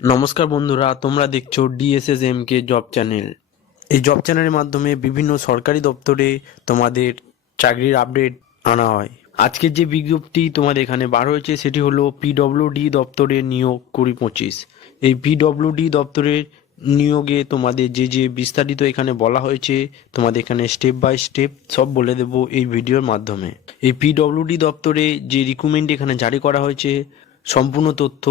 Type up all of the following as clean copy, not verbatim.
নমস্কার বন্ধুরা, তোমরা দেখছো DSSMK জব চ্যানেল। এই জব চ্যানেলের মাধ্যমে বিভিন্ন সরকারি দপ্তরে তোমাদের চাকরির আপডেট আনা হয়। আজকের যে বিজ্ঞপ্তি তোমাদের এখানে বার হয়েছে সেটি হলো PWD দপ্তরের নিয়োগ 2025। এই PWD দপ্তরের নিয়োগে তোমাদের যে বিস্তারিত এখানে বলা হয়েছে, তোমাদের এখানে স্টেপ বাই স্টেপ সব বলে দেব এই ভিডিওর মাধ্যমে। এই PWD দপ্তরে যে রিক্রুটমেন্ট এখানে জারি করা হয়েছে, সম্পূর্ণ তথ্য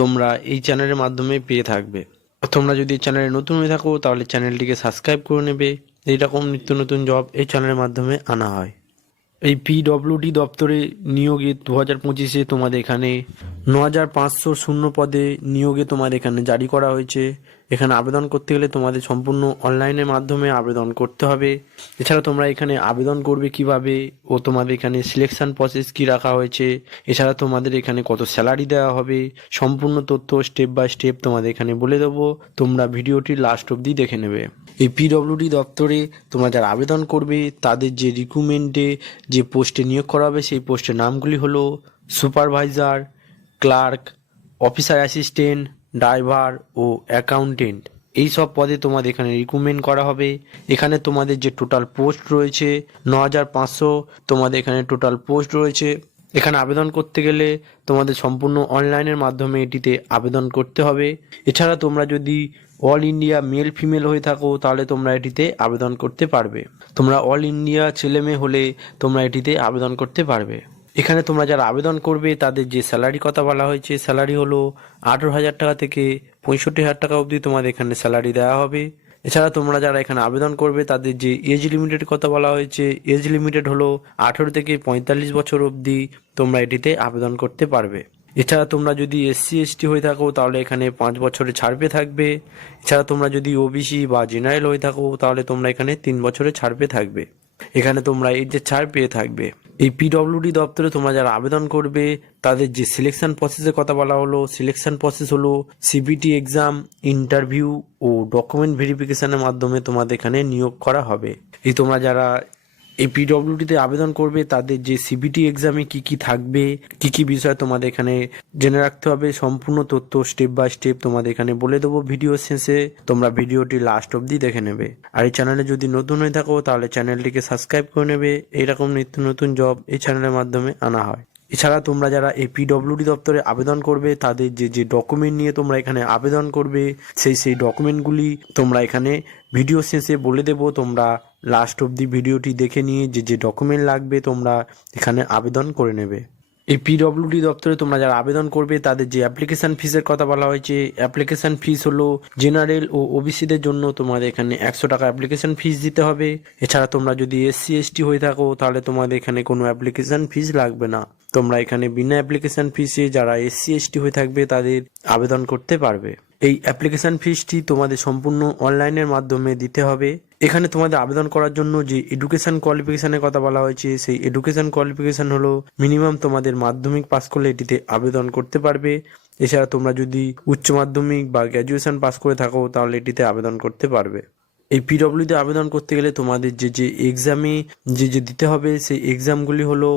তোমরা এই চ্যানেলের মাধ্যমে পেয়ে থাকবে। তোমরা যদি চ্যানেলে নতুন হয়ে থাকো তাহলে চ্যানেলটিকে সাবস্ক্রাইব করে নেবে। এইরকম নিত্য নতুন জব এই চ্যানেলের মাধ্যমে আনা হয়। এই PWD দপ্তরে নিয়োগে 2025-এ তোমাদের এখানে 9,500 শূন্য পদে নিয়োগে তোমাদের এখানে জারি করা হয়েছে। এখানে আবেদন করতে গেলে তোমাদের সম্পূর্ণ অনলাইনের মাধ্যমে আবেদন করতে হবে। এছাড়া তোমরা এখানে আবেদন করবে কিভাবে ও তোমাদের এখানে সিলেকশন প্রসেস কি রাখা হয়েছে, এছাড়া তোমাদের এখানে কত স্যালারি দেওয়া হবে, সম্পূর্ণ তথ্য স্টেপ বাই স্টেপ তোমাদের এখানে বলে দেবো। তোমরা ভিডিওটি লাস্ট অবধি দেখে নেবে। এই PWD দপ্তরে তোমরা যারা আবেদন করবে তাদের যে রিক্রুটমেন্টে যে পোস্টে নিয়োগ করা হবে সেই পোস্টের নামগুলি হলো supervisor, clerk, officer assistant, driver ও অ্যাকাউন্টেন্ট। এই সব পদে তোমাদের এখানে রিক্রুটমেন্ট করা হবে। এখানে তোমাদের যে টোটাল পোস্ট রয়েছে 9,500 তোমাদের এখানে টোটাল পোস্ট রয়েছে। এখানে আবেদন করতে গেলে তোমাদের সম্পূর্ণ অনলাইনের মাধ্যমে এটিতে আবেদন করতে হবে। এছাড়া তোমরা যদি অল ইন্ডিয়া মেল ফিমেল হয়ে থাকো তাহলে তোমরা এটিতে আবেদন করতে পারবে। তোমরা অল ইন্ডিয়া ছেলে মেয়ে হলে তোমরা এটিতে আবেদন করতে পারবে। এখানে তোমরা যারা আবেদন করবে তাদের যে স্যালারি কথা বলা হয়েছে, স্যালারি হলো 18,000 টাকা থেকে 65,000 টাকা অবধি তোমাদের এখানে স্যালারি দেওয়া হবে। এছাড়া তোমরা যারা এখানে আবেদন করবে তাদের যে এজ লিমিটেড কথা বলা হয়েছে, এজ লিমিটেড হলো 18 থেকে 45 বছর অবধি তোমরা এটিতে আবেদন করতে পারবে। এছাড়া তোমরা যদি SC/ST হয়ে থাকো তাহলে এখানে 5 বছরের ছাড় পেয়ে থাকবে। এছাড়া তোমরা যদি OBC বা জেনারেল হয়ে থাকো তাহলে তোমরা এখানে 3 বছরের ছাড় পেয়ে থাকবে। এখানে তোমরা এই যে ছাড় পেয়ে থাকবে। এই PWD দপ্তরে তোমরা যারা আবেদন করবে তাদের যে সিলেকশন প্রসেসের কথা বলা হলো, সিলেকশন প্রসেস হলো CBT এক্সাম, ইন্টারভিউ ও ডকুমেন্ট ভেরিফিকেশনের মাধ্যমে তোমাদের এখানে নিয়োগ করা হবে। এই তোমরা যারা এই PWDতে আবেদন করবে তাদের যে CBT এক্সামে কি কি থাকবে, কি কি বিষয় তোমাদের এখানে জেনে রাখতে হবে, সম্পূর্ণ তথ্য স্টেপ বাই স্টেপ তোমাদের এখানে বলে দেবো ভিডিও শেষে। তোমরা ভিডিওটি লাস্ট অবধি দেখে নেবে। আর এই চ্যানেলে যদি নতুন হয়ে থাকো তাহলে চ্যানেলটিকে সাবস্ক্রাইব করে নেবে। এইরকম নিত্য নতুন জব এই চ্যানেলের মাধ্যমে আনা হয়। এছাড়া তোমরা যারা এই PWD দপ্তরে আবেদন করবে তাদের যে ডকুমেন্ট নিয়ে তোমরা এখানে আবেদন করবে সেই ডকুমেন্টগুলি তোমরা এখানে ভিডিও শেষে বলে দেবো। তোমরা লাস্ট অবধি ভিডিওটি দেখে নিয়ে যে ডকুমেন্ট লাগবে তোমরা এখানে আবেদন করে নেবে। এই PWD দপ্তরে তোমরা যারা আবেদন করবে তাদের যে অ্যাপ্লিকেশন ফিসের কথা বলা হয়েছে, অ্যাপ্লিকেশন ফিস হলো জেনারেল ও OBCদের জন্য তোমাদের এখানে 100 টাকা অ্যাপ্লিকেশন ফিস দিতে হবে। এছাড়া তোমরা যদি SC/ST হয়ে থাকো তাহলে তোমাদের এখানে কোনো অ্যাপ্লিকেশন ফিস লাগবে না। তোমরা এখানে বিনা অ্যাপ্লিকেশন ফিসে যারা SC/ST হয়ে থাকবে তাদের আবেদন করতে পারবে। এই অ্যাপ্লিকেশন ফিসটি তোমাদের সম্পূর্ণ অনলাইনের মাধ্যমে দিতে হবে। এখানে তোমাদের আবেদন করার জন্য যে এডুকেশন কোয়ালিফিকেশনের কথা বলা হয়েছে সেই এডুকেশন কোয়ালিফিকেশন হলো মিনিমাম তোমাদের মাধ্যমিক পাস করলে এটিতে আবেদন করতে পারবে। এছাড়া তোমরা যদি উচ্চ মাধ্যমিক বা গ্র্যাজুয়েশন পাস করে থাকো তাহলে এটিতে আবেদন করতে পারবে। এই PWDতে আবেদন করতে গেলে তোমাদের যে এক্সামে যে দিতে হবে সেই এক্সামগুলি হলো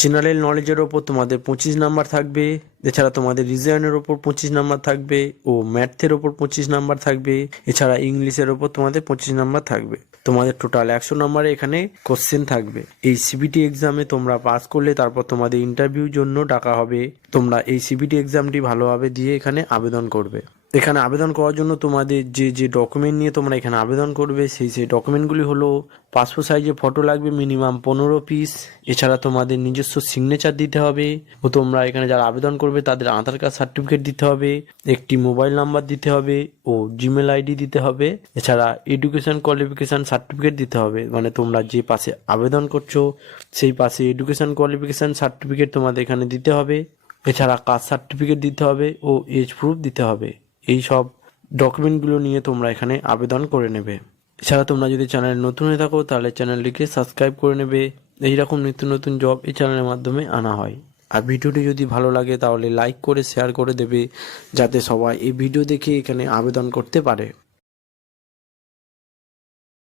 জেনারেল নলেজের ওপর তোমাদের 25 নাম্বার থাকবে। এছাড়া তোমাদের রিজনের ওপর 25 নাম্বার থাকবে ও ম্যাথের ওপর 25 নাম্বার থাকবে। এছাড়া ইংলিশের ওপর তোমাদের 25 নাম্বার থাকবে। তোমাদের টোটাল 100 নাম্বারে এখানে কোশ্চেন থাকবে। এই CBT এক্সামে তোমরা পাস করলে তারপর তোমাদের ইন্টারভিউর জন্য ডাকা হবে। তোমরা এই CBT এক্সামটি ভালোভাবে দিয়ে এখানে আবেদন করবে। এখানে আবেদন করার জন্য তোমাদের যে ডকুমেন্ট নিয়ে তোমরা এখানে আবেদন করবে সেই ডকুমেন্টগুলি হলো পাসপোর্ট সাইজে ফটো লাগবে মিনিমাম 15 পিস। এছাড়া তোমাদের নিজস্ব সিগনেচার দিতে হবে ও তোমরা এখানে যারা আবেদন করবে তাদের আধার কার্ড সার্টিফিকেট দিতে হবে, একটি মোবাইল নাম্বার দিতে হবে ও জিমেল ID দিতে হবে। এছাড়া এডুকেশন কোয়ালিফিকেশন সার্টিফিকেট দিতে হবে, মানে তোমরা যে পাশে আবেদন করছো সেই পাশে এডুকেশন কোয়ালিফিকেশন সার্টিফিকেট তোমাদের এখানে দিতে হবে। এছাড়া কাস্ট সার্টিফিকেট দিতে হবে ও এজ প্রুফ দিতে হবে। এই সব ডকুমেন্টগুলো নিয়ে তোমরা এখানে আবেদন করে নেবে। এছাড়া তোমরা যদি চ্যানেল নতুন হয়ে থাকো তাহলে চ্যানেলটিকে সাবস্ক্রাইব করে নেবে। এইরকম নিত্য নতুন জব এই চ্যানেলের মাধ্যমে আনা হয়। আর ভিডিওটি যদি ভালো লাগে তাহলে লাইক করে শেয়ার করে দেবে যাতে সবাই এই ভিডিও দেখে এখানে আবেদন করতে পারে।